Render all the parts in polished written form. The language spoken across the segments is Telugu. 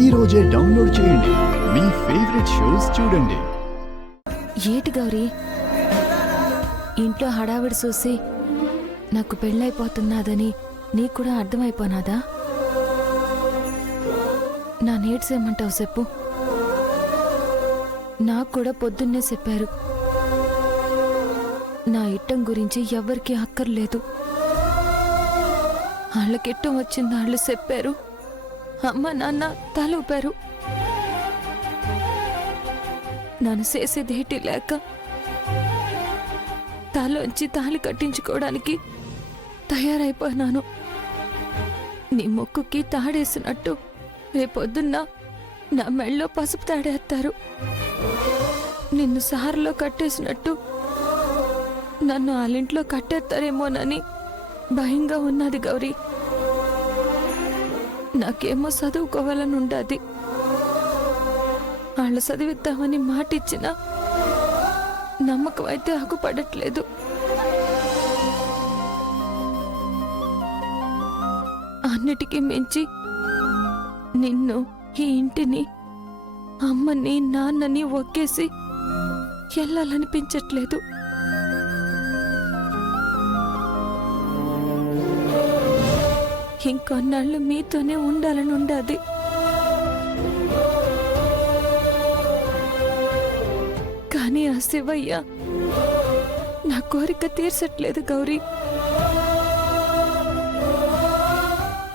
ఈ రోజే డౌన్లోడ్ చేయండి. మీ ఫేవరెట్ షోస్ చూడండి. ఏటి గౌరీ, ఇంట్లో హడావిడి చూసి నాకు పెళ్ళైపోతున్నాదని నీకు కూడా అర్థమైపోనాదా? నా నేడ్సేమంటావు చెప్పు. నాకు కూడా పొద్దున్నే చెప్పారు, నా ఇట్టం గురించి ఎవ్వరికీ అక్కర్లేదు. వాళ్ళకిట్టం వచ్చింది వాళ్ళు చెప్పారు, అమ్మ నాన్న తలూపారు. నన్ను చేసేదేటి లేక తలోంచి తాళి కట్టించుకోవడానికి తయారైపోయినాను. నీ మొక్కుకి తాడేసినట్టు రేపొద్దున్న నా మెళ్ళలో పసుపు తాడేస్తారు. నిన్ను సారులో కట్టేసినట్టు నన్ను వాళ్ళింట్లో కట్టేస్తారేమోనని భయంగా ఉన్నది గౌరీ. నాకేమో చదువుకోవాలని ఉండదు. వాళ్ళు చదివిద్దామని మాటిచ్చినా నమ్మకం అయితే ఆకుపడట్లేదు. అన్నిటికీ మించి నిన్ను, ఈ ఇంటిని, అమ్మని నాన్నని ఒక్కేసి వెళ్ళాలనిపించట్లేదు. ఇంకొన్నాళ్ళు మీతోనే ఉండాలని ఉండదు. కానీ ఆ శివయ్య నా కోరిక తీర్చట్లేదు గౌరీ.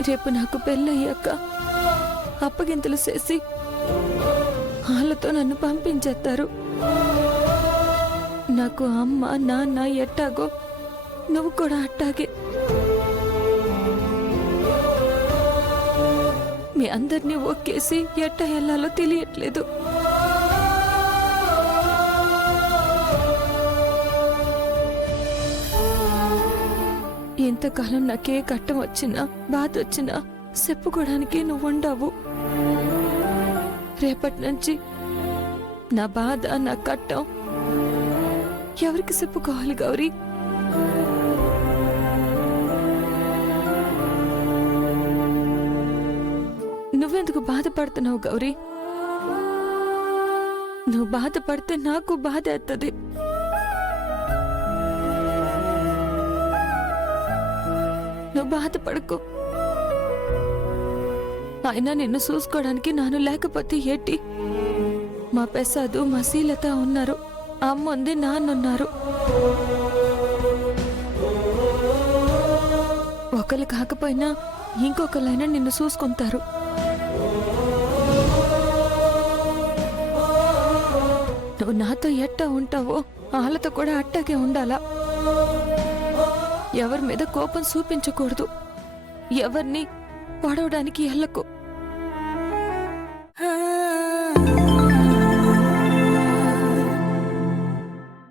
రేపు నాకు పెళ్ళయ్యాక అప్పగింతలు చేసి వాళ్ళతో నన్ను పంపించేస్తారు. నాకు అమ్మ నాన్న ఎట్టాగో నువ్వు కూడా అట్టాగే. మీ అందరినీ ఒక్కేసి ఎట్ట వెళ్ళాలో తెలియట్లేదు. ఎంతకాలం నాకే కట్టం వచ్చినా బాధ వచ్చినా చెప్పుకోవడానికి నువ్వుండవు. రేపటి నుంచి నా బాధ, నా కట్టం ఎవరికి చెప్పుకోవాలి గౌరీ? నువ్వెందుకు బాధపడుతున్నావు గౌరీ? నువ్వు బాధపడితే నాకు బాధ అవుతుంది. నువ్వు బాధపడకు. అయినా నిన్ను చూసుకోవడానికి నాను లేకపోతే ఏంటి? మా ప్రసాదు, మా శీలత ఉన్నారు, అమ్మ ఉంది, నాన్నున్నారు. ఒకరు కాకపోయినా ఇంకొకరైనా నిన్ను చూసుకుంటారు. నువ్వు నాతో ఎట్టా ఉంటావో వాళ్ళతో కూడా అట్టాగే ఉండాలా. ఎవరి మీద కోపం చూపించకూడదు. ఎవరిని పడవడానికి వెళ్ళకు.